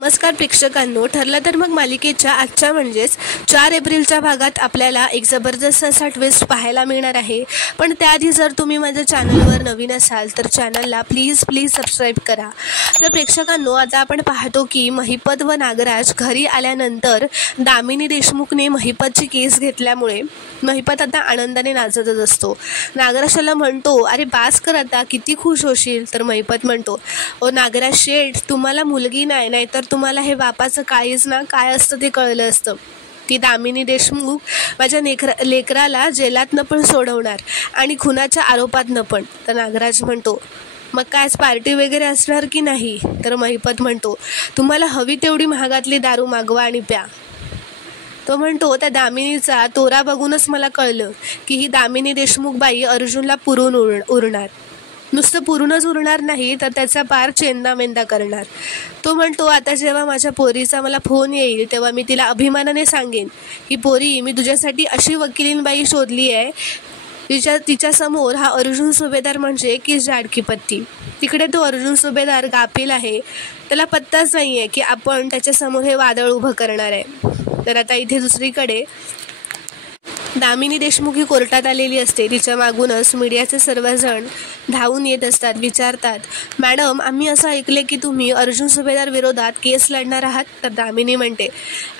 नमस्कार प्रेक्षकांनो, ठरलं तर मग मालिकेच्या आजच्या म्हणजेच 4 एप्रिलच्या भागात आपल्याला एक जबरदस्त असा ट्विस्ट पाहायला मिळणार आहे. पण त्याआधी जर तुम्ही माझ्या चॅनलवर नवीन असाल तर चॅनलला प्लीज सबस्क्राईब करा. तर प्रेक्षकांनो, आता आपण पाहतो की महिपत व नागराज घरी आल्यानंतर दामिनी देशमुखने महिपतची केस घेतल्यामुळे महिपत आता आनंदाने नाचतच असतो. नागराजला म्हणतो, अरे बास कर आता, किती खुश होशील. तर महिपत म्हणतो, ओ नागराज शेठ, तुम्हाला मुलगी नाही तर तुम्हाला हे बापाचं काळीज ना काय असतं ते कळलं असतं की दामिनी देशमुख माझ्या लेकराला जेलातनं पण सोडवणार आणि खुनाच्या आरोपातनं पण. तर नागराज म्हणतो, मग काय पार्टी वगैरे असणार की नाही. तर महिपत म्हणतो, तुम्हाला हवी तेवढी महागातली दारू मागवा आणि प्या. तो म्हणतो, त्या दामिनीचा तोरा बघूनच मला कळलं की ही दामिनी देशमुख बाई अर्जुनला पुरून उरणार. नुसतं पुरूनच उरणार नाही तर त्याचा पार चेंदामेंदा करणार. तो म्हणतो, आता जेव्हा माझ्या पोरीचा मला फोन येईल तेव्हा मी तिला अभिमानाने सांगेन की पोरी, मी तुझ्यासाठी अशी वकिलीनबाई शोधली आहे तिच्यासमोर हा अर्जुन सुभेदार म्हणजे की जाडकी पत्ती. तिकडे तो अर्जुन सुभेदार गाफील आहे, त्याला पत्ताच नाही आहे की आपण त्याच्यासमोर हे वादळ उभं करणार आहे. तर आता इथे दुसरीकडे दामिनी देशमुख ही कोर्टात आलेली असते. तिच्या मागूनच मीडियाचे सर्वजण धावून येत असतात. विचारतात, मॅडम, आम्ही असं ऐकले की तुम्ही अर्जुन सुभेदार विरोधात केस लढणार आहात. तर दामिनी म्हणते,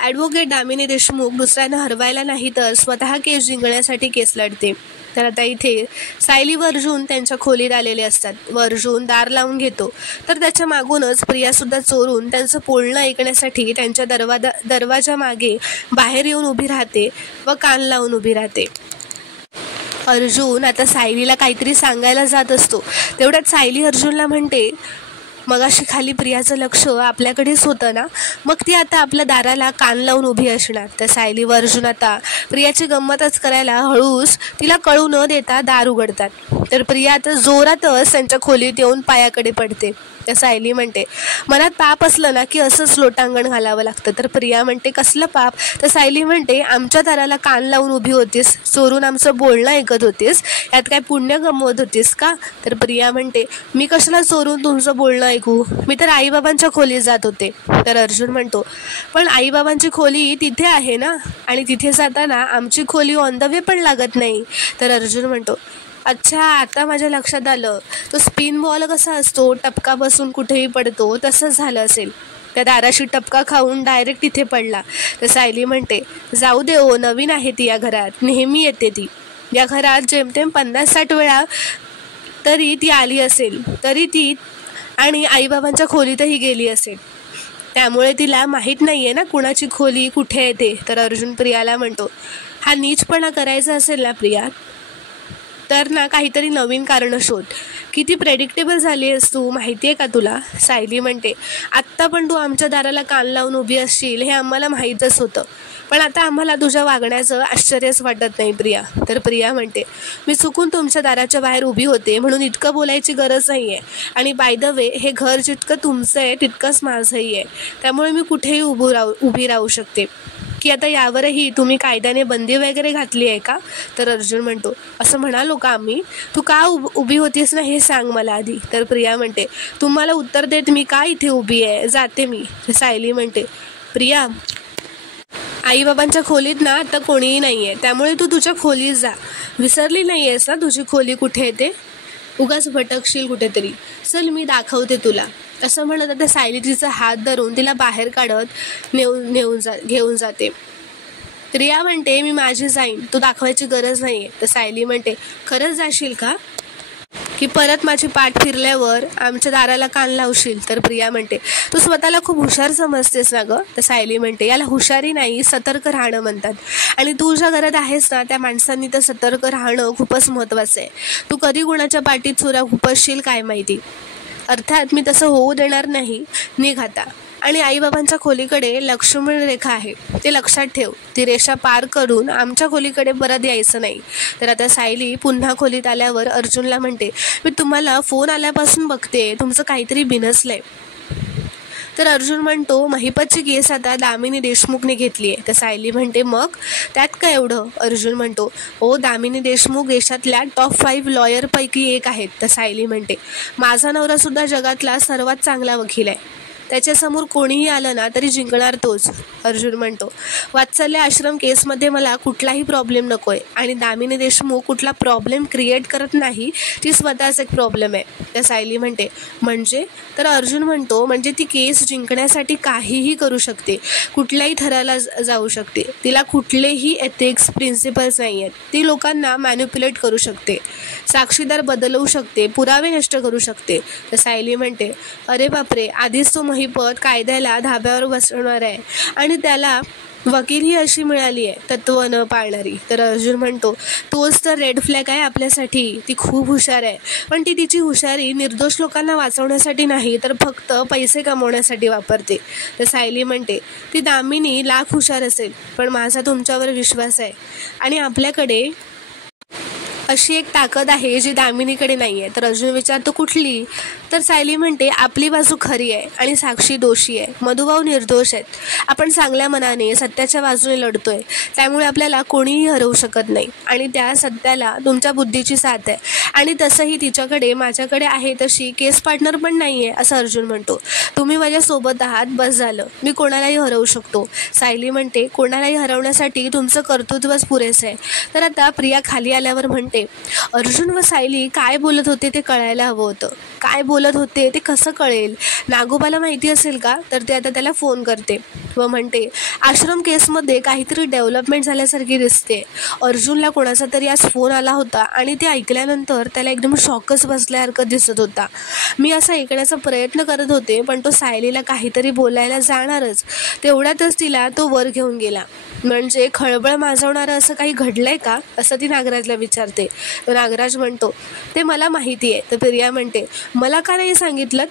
ॲडव्होकेट दामिनी देशमुख दुसऱ्यांना हरवायला नाही तर स्वतः केस जिंकण्यासाठी केस लढते. तर आता इथे सायली व अर्जुन त्यांच्या खोलीत आलेले असतात व अर्जुन दार लावून घेतो. तर त्याच्या मागूनच प्रियासुद्धा चोरून त्यांचं बोलणं ऐकण्यासाठी त्यांच्या दरवाजा मागे बाहेर येऊन उभी राहते व कान लावून उभी राहते. अर्जुन आता सायलीला काहीतरी सांगायला जात असतो. तेवढ्यात सायली अर्जुनला म्हणते, मगाशी खाली प्रियाचं लक्ष आपल्याकडेच होतं ना, मग ती आता आपल्या दाराला कान लावून उभी असणार. तर सायली व अर्जुन आता प्रियाची गंमतच करायला हळूच तिला कळू न देता दार उघडतात. तर प्रिया आता जोरातच त्यांच्या खोलीत येऊन पायाकडे पडते. तर सायली म्हणते, मनात पाप असलं ना की असंच लोटांगण घालावं लागतं. तर प्रिया म्हणते, कसलं पाप. तर सायली म्हणते, आमच्या दाराला कान लावून उभी होतीस, चोरून आमचं बोलणं ऐकत होतीस, यात काय पुण्य गमवत होतीस का. तर प्रिया म्हणते, मी कशाला चोरून तुमचं बोलणं ऐकू, मी तर आईबाबांच्या खोलीत जात होते. तर अर्जुन म्हणतो, पण आईबाबांची खोली तिथे आहे ना, आणि तिथे जाताना आमची खोली ऑन द वे पण लागत नाही. तर अर्जुन म्हणतो, अच्छा, आता माझ्या लक्षात आलं, तो स्पिन बॉल कसा असतो, टपका बसून कुठेही पडतो, तसंच झालं असेल. त्या दाराशी टपका खाऊन डायरेक्ट तिथे पडला. तर सायली म्हणते, जाऊ दे ओ, नवीन आहे ती या घरात, नेहमी येते ती या घरात, जेमतेम 50-60 वेळा तरी ती आली असेल, तरी ती आणि आईबाबांच्या खोलीतही गेली असेल, त्यामुळे तिला माहीत नाही आहे ना कुणाची खोली कुठे येते. तर अर्जुन प्रियाला म्हणतो, हा नीचपणा करायचा असेल ना प्रिया, तर ना काहीतरी नवीन कारण शोध. किती प्रेडिक्टेबल झाली आहेस तू, माहिती आहे का तुला. सायली म्हणते, आत्ता पण तू आमच्या दाराला कान लावून उभी असशील हे आम्हाला माहीतच होतं, पण आता आम्हाला तुझ्या वागण्याचं आश्चर्यच वाटत नाही प्रिया. तर प्रिया म्हणते, मी चुकून तुमच्या दाराच्या बाहेर उभी होते म्हणून इतकं बोलायची गरज नाही आहे, आणि बाय द वे हे घर जितकं तुमचं आहे तितकंच माझंही आहे, त्यामुळे मी कुठेही उभी राहू शकते. की आता यावरही तुम्ही कायद्याने बंदी वगैरे घातली आहे का. तर अर्जुन म्हणतो, असं म्हणालो का आम्ही, तू का उभी होतीस ना हे सांग मला आधी. तर प्रिया म्हणते, तुम्हाला उत्तर देत मी का इथे उभी आहे, जाते मी. सायली म्हणते, प्रिया, आईबाबांच्या खोलीत ना आता कोणीही नाही आहे, त्यामुळे तू तुझ्या खोलीत जा. विसरली नाही आहेस ना तुझी खोली कुठे येते, उगाच भटकशील कुठेतरी, चल मी दाखवते तुला. असं म्हणत आता सायली तिचा हात धरून तिला बाहेर काढत घेऊन जाते. प्रिया म्हणते, मी माझी जाईन, तू दाखवायची गरज नाही आहे. तर सायली म्हणते, खरंच जाशील का, की परत माझी पाठ फिरल्यावर आमच्या दाराला कान लावशील. तर प्रिया म्हणते, तू स्वतःला खूप हुशार समजतेस ना गं. तर सायली म्हणते, याला हुशारी नाही, सतर्क राहणं म्हणतात, आणि तू ज्या घरात आहेस ना त्या माणसांनी तर सतर्क राहणं खूपच महत्त्वाचं आहे. तू कधी कुणाच्या पाठीत चुरा खुपसशील काय माहिती. अर्थात मी तसं होऊ देणार नाही, निघ आता. आणि आईबाबांच्या खोलीकडे लक्ष्मण रेखा आहे, ते लक्षात ठेव, ती रेषा पार करून आमच्या खोलीकडे परत यायचं नाही. तर आता सायली पुन्हा खोलीत आल्यावर अर्जुनला म्हणते, मी तुम्हाला फोन आल्यापासून बघते, तुमचं काहीतरी बिनसलंय. तर अर्जुन म्हणतो, महिपतची केस आता दामिनी देशमुखने घेतली आहे. तर सायली म्हणते, मग त्यात काय एवढं. अर्जुन म्हणतो, ओ, दामिनी देशमुख देशातल्या टॉप 5 लॉयरपैकी एक आहेत. तर सायली म्हणते, माझा नवरासुद्धा जगातला सर्वात चांगला वकील आहे. त्याच्यासमोर कोणीही आलं ना तरी जिंकणार तोच, अर्जुन म्हणतो. वात्सल्य आश्रम केसमध्ये मला कुठलाही प्रॉब्लेम नको आहे आणि दामिनी देशमुख कुठला प्रॉब्लेम क्रिएट करत नाही, ती स्वतःच एक प्रॉब्लेम आहे. तर सायली म्हणते म्हणजे? तर अर्जुन म्हणतो म्हणजे ती केस जिंकण्यासाठी काहीही करू शकते, कुठल्याही थराला जाऊ शकते. तिला कुठलेही एथिक्स प्रिन्सिपल्स नाही आहेत. ती लोकांना मॅनिप्युलेट करू शकते, साक्षीदार बदलवू शकते, पुरावे नष्ट करू शकते. तर सायली म्हणते अरे बापरे, आधीच तो महिपत कायद्याला धाब्यावर बसवणार आहे आणि त्याला वकील ही अशी मिळाली आहे, तत्व न पाळणारी. तर अर्जुन म्हणतो तोच तर रेड फ्लॅग आहे आपल्यासाठी. ती खूप हुशार आहे, पण ती तिची हुशारी निर्दोष लोकांना वाचवण्यासाठी नाही तर फक्त पैसे कमवण्यासाठी वापरते. तर सायली म्हणते ती दामिनी लाख हुशार असेल, पण माझा तुमच्यावर विश्वास आहे आणि आपल्याकडे अशी एक ताकद आहे जी दामिनीकडे नाही आहे. तर अर्जुन विचारतो कुठली? तर सायली म्हणते आपली बाजू खरी आहे आणि साक्षी दोषी आहे, मधुभाऊ निर्दोष आहेत. आपण चांगल्या मनाने सत्याच्या बाजूने लढतोय, त्यामुळे आपल्याला कोणीही हरवू शकत नाही आणि त्या सत्याला तुमच्या बुद्धीची साथ आहे आणि तसंही तिच्याकडे माझ्याकडे आहे तशी केस पार्टनर पण नाही आहे, असं अर्जुन म्हणतो. तुम्ही माझ्यासोबत आहात, बस झालं, मी कोणालाही हरवू शकतो. सायली म्हणते कोणालाही हरवण्यासाठी तुमचं कर्तृत्वच पुरेसं आहे. तर आता प्रिया खाली आल्यावर म्हणते अर्जुन व सायली काय बोलत होते ते कळायला हवं होतं. काय बोलत होते ते कसं कळेल? नागोबाला माहिती असेल का? तर ते आता त्याला फोन करते व म्हणते आश्रम केसमध्ये काहीतरी डेव्हलपमेंट झाल्यासारखी दिसते. अर्जुनला कोणाचा तरी आज फोन आला होता आणि ते ऐकल्यानंतर त्याला एकदम शॉकच बसल्यासारखं दिसत होता. मी असं ऐकण्याचा प्रयत्न करत होते, पण तो सायलीला काहीतरी बोलायला जाणारच, तेवढ्यातच तिला तो वर घेऊन गेला. म्हणजे खळबळ माजवणारं असं काही घडलंय का, असं ती नागराजला विचारते. तर नागराज म्हणतो ते मला माहिती आहे. तर प्रिया म्हणते मला का नाही सांगितलं?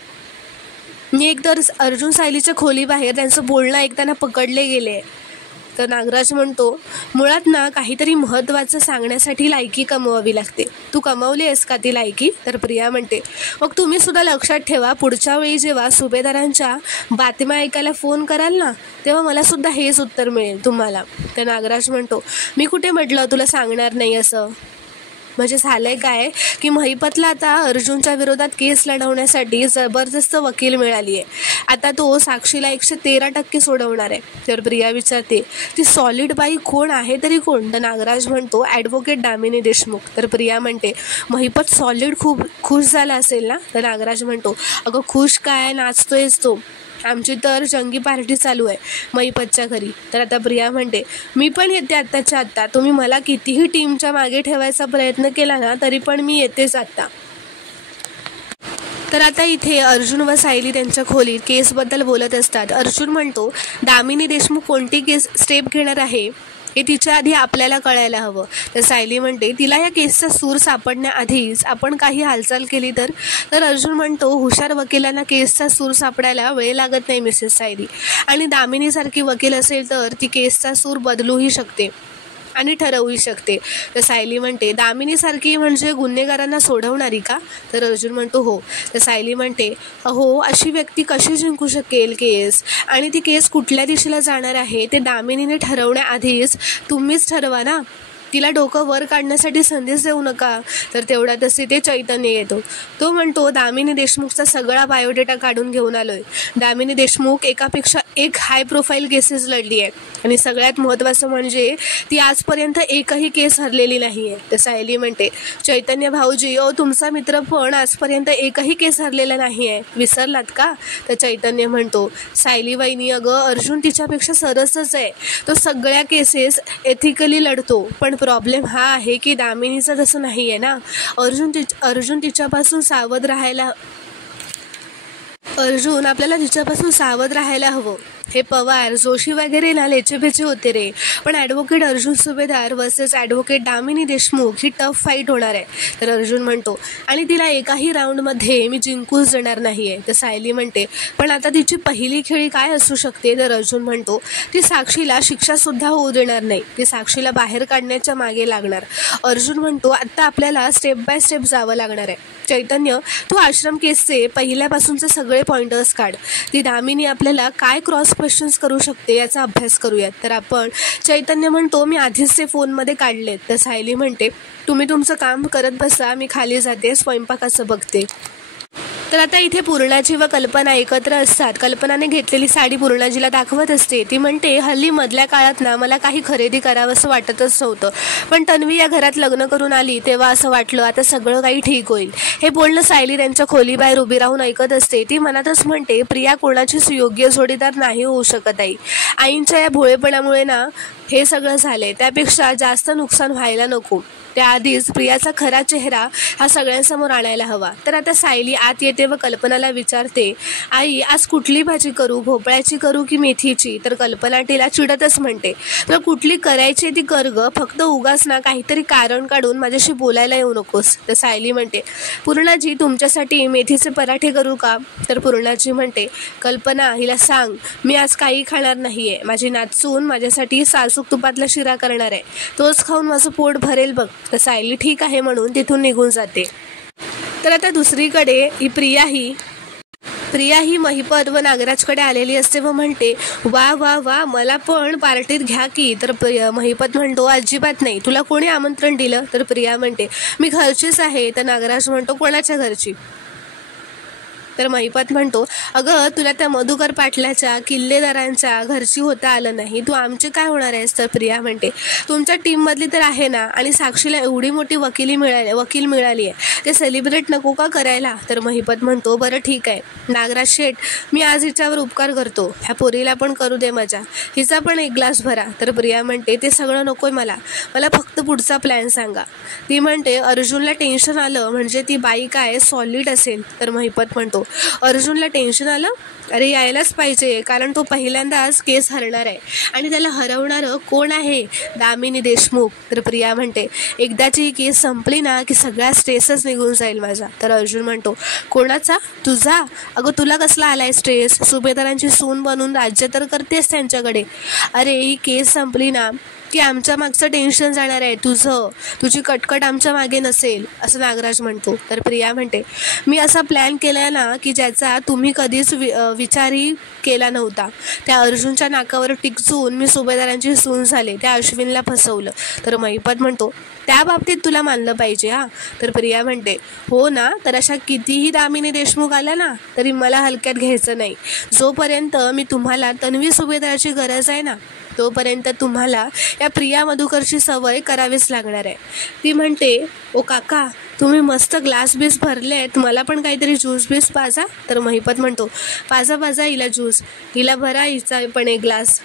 मी एकतर अर्जुन सायलीच्या खोलीबाहेर त्यांचं बोलणं ऐकताना पकडले गेले. तर नागराज म्हणतो मुळात ना काहीतरी महत्त्वाचं सांगण्यासाठी लायकी कमवावी लागते. तू कमवली आहेस का ती लायकी? तर प्रिया म्हणते मग तुम्ही सुद्धा लक्षात ठेवा, पुढच्या वेळी जेव्हा सुभेदारांच्या बातम्या ऐकायला फोन कराल ना तेव्हा मला सुद्धा हेच उत्तर मिळेल तुम्हाला. तर नागराज म्हणतो मी कुठे म्हटलं तुला सांगणार नाही असं? म्हणजे झालंय काय की महिपतला आता अर्जुनच्या विरोधात केस लढवण्यासाठी जबरदस्त वकील मिळाली आहे. आता तो साक्षीला 113% सोडवणार आहे. तर प्रिया विचारते ती सॉलिड बाई कोण आहे तरी कोण? तर नागराज म्हणतो ॲडव्होकेट दामिनी देशमुख. तर प्रिया म्हणते महिपत सॉलिड खूप खुश झाला असेल ना? तर नागराज म्हणतो अगं खुश काय, नाचतोयच तो. आमची तर जंगी पार्टी चालू आहे महिपतच्या घरी. तर आता प्रिया म्हणते मी पण येते आत्ताच्या आत्ता. तुम्ही मला कितीही टीमच्या मागे ठेवायचा प्रयत्न केला ना तरी पण मी येतेच आत्ता. तर आता इथे अर्जुन व सायली त्यांच्या खोलीत केसबद्दल बोलत असतात. अर्जुन म्हणतो दामिनी देशमुख कोणती केस स्टेप घेणार आहे हे तिच्या आधी आपल्याला कळायला हवं. तर सायली म्हणते तिला या केसचा सूर सापडण्याआधीच आपण काही हालचाल केली तर? तर अर्जुन म्हणतो हुशार वकिलांना केसचा सूर सापडायला वेळ लागत नाही मिसेस सायली, आणि दामिनीसारखी वकील असेल तर ती केसचा सूर बदलूही शकते आणि ठरवूही शकते. तर सायली म्हणते दामिनीसारखी म्हणजे गुन्हेगारांना सोडवणारी का? तर अर्जुन म्हणतो हो. तर सायली म्हणते हो, अशी व्यक्ती कशी जिंकू शकेल केस, आणि ती केस कुठल्या दिशेला जाणार आहे ते दामिनीने ठरवण्याआधीच तुम्हीच ठरवा ना. तिला डोकं वर काढण्यासाठी संदेश देऊ नका. तर तेवढ्यातच ते चैतन्य येतो. तो म्हणतो दामिनी देशमुखचा सगळा बायोडेटा काढून घेऊन आलोय. दामिनी देशमुख एकापेक्षा एक हाय प्रोफाईल केसेस लढली आहे आणि सगळ्यात महत्त्वाचं म्हणजे ती आजपर्यंत एकही केस हरलेली नाही आहे. तर सायली म्हणते चैतन्य भाऊजी तुमचा मित्र पण आजपर्यंत एकही केस हरलेला नाही आहे, विसरलात का? तर चैतन्य म्हणतो सायली वहिनी अगं अर्जुन तिच्यापेक्षा सरसच आहे. तो सगळ्या केसेस एथिकली लढतो, पण प्रॉब्लेम हा आहे की दामिनीचं तसं नाही आहे ना. अर्जुन तिच्यापासून सावध राहायला आपल्याला तिच्यापासून सावध राहायला हवं. हे पवार जोशी वगैरे ना लेचेपेचे होते रे, पण ॲडव्होकेट अर्जुन सुभेदार वर्सेस ॲडव्होकेट दामिनी देशमुख ही टफ फाईट होणार आहे. तर अर्जुन म्हणतो आणि तिला एकाही राऊंडमध्ये मी जिंकूच देणार नाही आहे. तर सायली म्हणते पण आता तिची पहिली खेळी काय असू शकते? तर अर्जुन म्हणतो ती साक्षीला शिक्षासुद्धा होऊ देणार नाही, ती साक्षीला बाहेर काढण्याच्या मागे लागणार. अर्जुन म्हणतो आत्ता आपल्याला स्टेप बाय स्टेप जावं लागणार आहे. चैतन्य तू आश्रम केसचे पहिल्यापासूनचे सगळे पॉइंटर्स काढ. ती दामिनी आपल्याला काय क्रॉस क्वेश्चन्स करू शकते याचा अभ्यास करूयात. तर आपण चैतन्य म्हणतो मी आधीच ते फोनमध्ये काढलेत. तर सायली म्हणते तुम्ही तुमचं काम करत बसा, मी खाली जाते स्वयंपाकाचं बघते. तर आता इथे पूर्णाजी व कल्पना एकत्र असतात. कल्पनाने घेतलेली साडी पूर्णाजीला दाखवत असते. ती म्हणते, हल्ली मधल्या काळात ना मला काही खरेदी करावंसं वाटतच नव्हतं, पण तन्वी या घरात लग्न करून आली तेव्हा असं वाटलं आता सगळं काही ठीक होईल. हे बोलणं सायली त्यांच्या खोलीबाहेर उभी राहून ऐकत असते. ती मनातच म्हणते, प्रिया कोणाचीच योग्य जोडीदार नाही होऊ शकत आई. आईंच्या या भोळेपणामुळे ना हे सगळं झाले, त्यापेक्षा जास्त नुकसान व्हायला नको. त्याआधीच प्रियाचा खरा चेहरा हा सगळ्यांसमोर आणायला हवा. तर आता सायली आत येते व कल्पनाला विचारते, आई आज कुठली भाजी करू, भोपळ्याची करू की मेथीची? तर कल्पना तिला चिडतच म्हणते, तर कुठली करायची ती कर ग, फक्त उगाच ना काहीतरी कारण काढून माझ्याशी बोलायला येऊ नकोस. तर सायली म्हणते, पूर्णाजी तुमच्यासाठी मेथीचे पराठे करू का? तर पूर्णाजी म्हणते, कल्पना हिला सांग मी आज काही खाणार नाहीये, माझी नाचून माझ्यासाठी सासूक तुपातला शिरा करणार आहे, तोच खाऊन माझं पोट भरेल बघ. तर सायली ठीक आहे म्हणून तिथून निघून जाते. तर आता दुसरीकडे ही प्रिया ही महिपत व नागराजकडे आलेली असते व म्हणते, वा वा वा मला पण पार्टीत घ्या की. तर महिपत म्हणतो, अजिबात नाही, तुला कोणी आमंत्रण दिलं? तर प्रिया म्हणते, मी घरचीच आहे. तर नागराज म्हणतो, कोणाच्या घरची? तर महिपत म्हणतो, अगं तुला त्या मधुकर पाटलाच्या किल्लेदारांच्या घरची होता आलं नाही, तू आमचे काय होणार आहेस? तर प्रिया म्हणते, तुमच्या टीममधली तर आहे ना, आणि साक्षीला एवढी मोठी वकील मिळाली आहे, ते सेलिब्रेट नको का करायला? तर महिपत म्हणतो, बरं ठीक आहे नागराज शेठ, मी आज हिच्यावर उपकार करतो, ह्या पोरीला पण करू दे मजा, हिचा पण एक ग्लास भरा. तर प्रिया म्हणते, ते सगळं नकोय मला फक्त पुढचा प्लॅन सांगा. ती म्हणते, अर्जुनला टेन्शन आलं म्हणजे ती बाई काय सॉलिड असेल. तर महिपत म्हणतो, अर्जुनला टेन्शन आलं? अरे यायलाच पाहिजे, कारण तो पहिल्यांदाच केस हरणार आहे आणि त्याला हरवणारं कोण आहे? दामिनी देशमुख. तर प्रिया म्हणते, एकदाची ही केस संपली ना की सगळा स्ट्रेसच निघून जाईल माझा. तर अर्जुन म्हणतो, कोणाचा? तुझा? अगं तुला कसला आलाय स्ट्रेस? सुभेदारांची सून बनून राज्य तर करतेस त्यांच्याकडे. अरे ही केस संपली ना की आमच्या मागचं टेन्शन जाणार आहे तुझी कटकट आमच्या मागे नसेल, असं नागराज म्हणतो. तर प्रिया म्हणते, मी असा प्लॅन केला ना की ज्याचा तुम्ही कधीच विचारही केला नव्हता. त्या अर्जुनच्या नाकावर टिकचून मी सुभेदारांची सून झाले, त्या अश्विनला फसवलं. तर महिपत म्हणतो, त्या बाबतीत तुला मानलं पाहिजे हा. तर प्रिया म्हणते, हो ना, तर अशा कितीही दामिनी देशमुख आल्या ना तरी मला हलक्यात घ्यायचं नाही. जोपर्यंत मी तुम्हाला तन्वी सुभेदाराची गरज आहे ना तोपर्यंत तुम्हाला या प्रिया मधुकरची सवय करावीच लागणार आहे. ती म्हणते, ओ काका तुम्ही मस्त ग्लास बीस भरलेत, मला पण काहीतरी ज्यूस बीस पाजा. तर महिपत म्हणतो, पाजा हिला ज्यूस, हिला भरा हिचा पण एक ग्लास.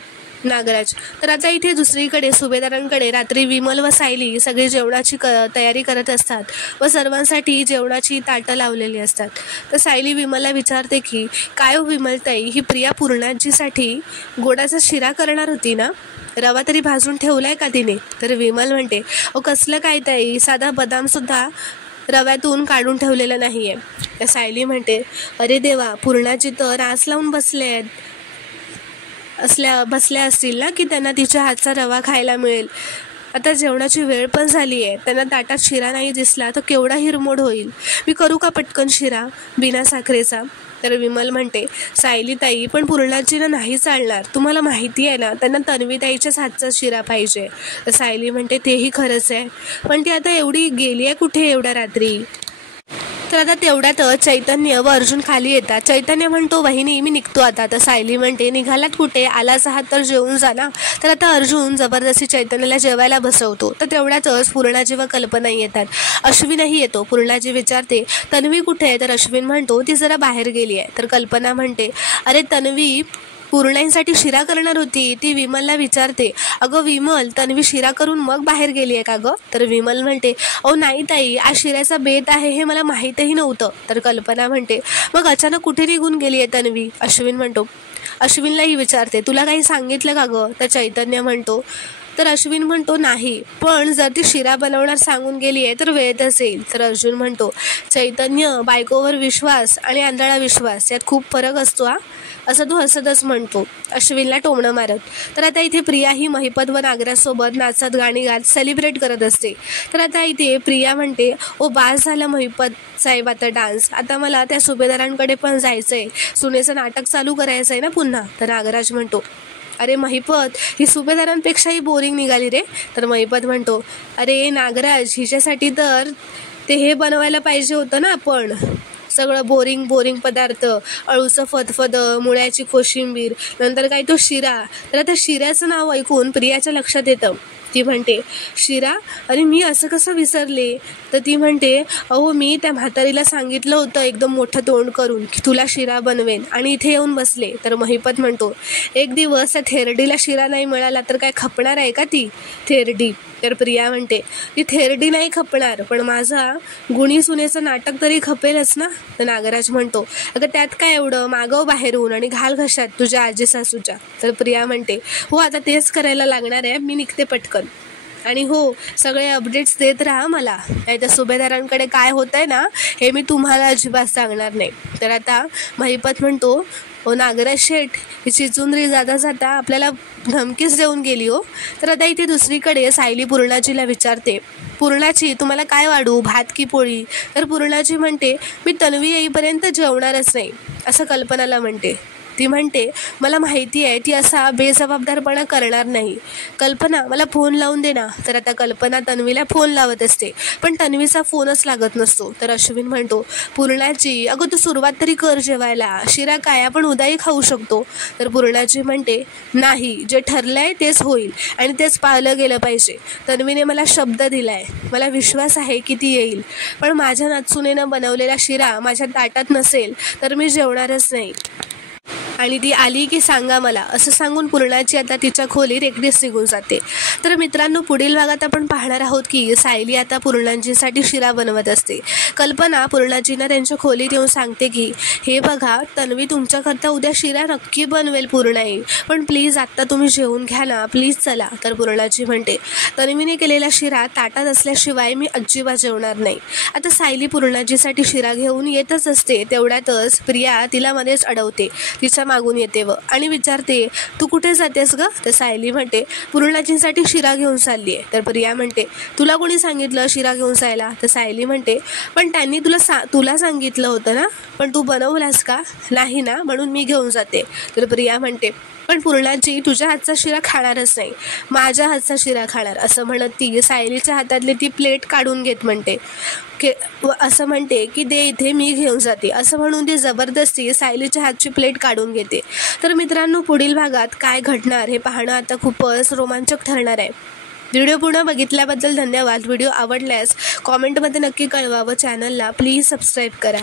नागराज. तर आता इथे दुसरीकडे सुभेदारांकडे रात्री विमल व सायली सगळी जेवणाची तयारी करत असतात व सर्वांसाठी जेवणाची ताटं लावलेली असतात. तर सायली विमलला विचारते की, काय हो विमलताई, ही प्रिया पूर्णाजीसाठी गोडाचा शिरा करणार होती ना, रवा तरी भाजून ठेवलाय का तिने? तर विमल म्हणते, ओ कसलं काय ताई, साधा बदामसुद्धा रव्यातून काढून ठेवलेलं नाहीये. तर सायली म्हणते, अरे देवा, पूर्णाजी तर आस लावून बसल्या असतील ना की त्यांना तिच्या हातचा रवा खायला मिळेल. आता जेवणाची वेळ पण झाली आहे, त्यांना ताटात शिरा नाही दिसला तर केवढा हिरमोड होईल. मी करू का पटकन शिरा बिना साखरेचा? तर विमल म्हणते, सायली ताई पण पूर्णाजीनं नाही चालणार, तुम्हाला माहिती आहे ना त्यांना तन्वीताईच्याच हातचा शिरा पाहिजे. तर सायली म्हणते, तेही खरंच आहे, पण ती आता एवढी गेली आहे कुठे एवढ्या रात्री? तर आता तेवढ्यातच चैतन्य व अर्जुन खाली येतात. चैतन्य म्हणतो, वहिनी मी निघतो आता. तर सायली म्हणते, निघालात कुठे? आलाच आहात तर जेवून जा ना. तर आता अर्जुन जबरदस्ती चैतन्याला जेवायला बसवतो. तर तेवढ्यातच पूर्णाजी व कल्पना येतात. अश्विनही येतो. पूर्णाजी विचारते, तन्वी कुठे आहे? तर अश्विन म्हणतो, ती जरा बाहेर गेली आहे. तर कल्पना म्हणते, अरे तन्वी पूर्णाईंसाठी शिरा करणार होती. ती विमलला विचारते, अगं विमल, तन्वी शिरा करून मग बाहेर गेली आहे का गं? तर विमल म्हणते, ओ नाही ताई, आज शिऱ्याचा बेत आहे हे मला माहीतही नव्हतं. तर कल्पना म्हणते, मग अचानक कुठे निघून गेली आहे तन्वी? अश्विन म्हणतो, अश्विनलाही विचारते, तुला काही सांगितलं का गं? तर चैतन्य म्हणतो, तर अश्विन म्हणतो, नाही, पण जर ती शिरा बनवणार सांगून गेली आहे तर वेळेतच येईल. तर अर्जुन म्हणतो, चैतन्य, बायकोवर विश्वास आणि आंधळा विश्वास यात खूप फरक असतो हा, असं तू हसतच म्हणतो अश्विनला टोमणं मारत. तर आता इथे प्रिया ही महिपत व नागराजसोबत नाचत गाणी गात सेलिब्रेट करत असते. तर आता इथे प्रिया म्हणते, ओ बास झालं महिपत साहेब आता डान्स, आता मला त्या सुभेदारांकडे पण जायचं आहे, सुनेचं नाटक चालू करायचं आहे ना पुन्हा. तर नागराज म्हणतो, अरे महिपत, ही सुभेदारांपेक्षाही बोरिंग निघाली रे. तर महिपत म्हणतो, अरे नागराज, हिच्यासाठी तर ते हे बनवायला पाहिजे होतं ना आपण, सगळं बोरिंग पदार्थ, अळूचं फदफद, मुळ्याची कोशिंबीर, नंतर काय तो शिरा. तर आता शिऱ्याचं नाव ऐकून प्रियाच्या लक्षात येतं. ती म्हणते, शिरा? अरे मी असं कसं विसरले? तर ती म्हणते, अहो मी त्या म्हातारीला सांगितलं होतं एकदम मोठं तोंड करून की तुला शिरा बनवेन, आणि इथे येऊन बसले. तर महिपत म्हणतो, एक दिवस त्या थेरडीला शिरा नाही मिळाला तर काय खपणार आहे का ती थेरडी? तर प्रिया म्हणते, ती थेरडी नाही खपणार, पण माझा गुणी सुनेचं नाटक तरी खपेलच ना. तर नागराज म्हणतो, अगं त्यात काय एवढं, मागव बाहेरून आणि घाल घशात तुझ्या आजी सासूच्या. तर प्रिया म्हणते, हो आता तेच करायला लागणार आहे, मी निघते पटकन. आणि हो, सगळे अपडेट्स देत राहा मला, नाही तर सुभेदारांकडे काय होतंय ना हे मी तुम्हाला अजिबात सांगणार नाही. तर आता महिपत म्हणतो, हो नागराज शेठ, ही चिचुंद्री जाता जाता आपल्याला धमकीच देऊन गेली हो. तर आता इथे दुसरीकडे सायली पूर्णाजीला विचारते, पूर्णाची तुम्हाला काय वाढू, भात की पोळी? तर पूर्णाची म्हणते, मी तन्वी येईपर्यंत जेवणारच नाही, असं कल्पनाला म्हणते. ती म्हणते, मला माहिती आहे ती असा बेजबाबदारपणा करणार नाही. कल्पना मला फोन लावून दे ना. तर आता कल्पना तन्वीला फोन लावत असते, पण तन्वीचा फोनच लागत नसतो. तर अश्विन म्हणतो, पूर्णाची अगं तू सुरुवात तरी कर जेवायला, शिरा काय आपण उद्याही खाऊ शकतो. तर पूर्णाची म्हणते, नाही, जे ठरलंय तेच होईल आणि तेच पाळलं गेलं पाहिजे. तन्वीने मला शब्द दिलाय, मला विश्वास आहे की ती येईल, पण माझ्या नाचुनेनं बनवलेला शिरा माझ्या ताटात नसेल तर मी जेवणारच नाही, आणि ती आली की सांगा मला, असं सांगून पूर्णाची आता तिच्या खोलीत एकटीच निघून जाते. तर मित्रांनो, पुढील भागात आपण पाहणार आहोत की सायली आता पूर्णाजीसाठी शिरा बनवत असते. कल्पना पूर्णाजींना त्यांच्या खोलीत येऊन सांगते की हे बघा, तन्वी तुमच्याकरता उद्या शिरा नक्की बनवेल पूर्णाई, पण प्लीज आत्ता तुम्ही जेवून घ्या ना, प्लीज चला. तर पूर्णाजी म्हणते, तन्वीने केलेला शिरा ताटात असल्याशिवाय मी अजिबात जेवणार नाही. आता सायली पूर्णाजीसाठी शिरा घेऊन येतच असते, तेवढ्यातच प्रिया तिला मध्येच अडवते, तिच्या मागून येते आणि विचारते, तू कुठे जातेस ग? तर सायली म्हणते, पूर्णाजींसाठी शिरा घेऊन चालली आहे. तर प्रिया म्हणते, तुला कोणी सांगितलं शिरा घेऊन जायला? तर सायली म्हणते, पण त्यांनी तुला सांगितलं होतं ना, पण तू बनवलास का? नाही ना, म्हणून मी घेऊन जाते. तर प्रिया म्हणते, पण पूर्णाजी तुझ्या हातचा शिरा खाणारच नाही, माझ्या हातचा शिरा खाणार, असं म्हणत ती सायलीच्या हातातली ती प्लेट काढून घेत म्हणते असं म्हणते की दे इथे, मी घेऊन जाते, असं म्हणून ती जबरदस्ती सायलीच्या हातची प्लेट काढून घेते. तर मित्रांनो, पुढील भागात काय घडणार हे पाहणं आता खूपच रोमांचक ठरणार आहे. व्हिडिओ पूर्ण बघितल्याबद्दल धन्यवाद. व्हिडिओ आवडल्यास कॉमेंटमध्ये नक्की कळवा व चॅनलला प्लीज सबस्क्राईब करा.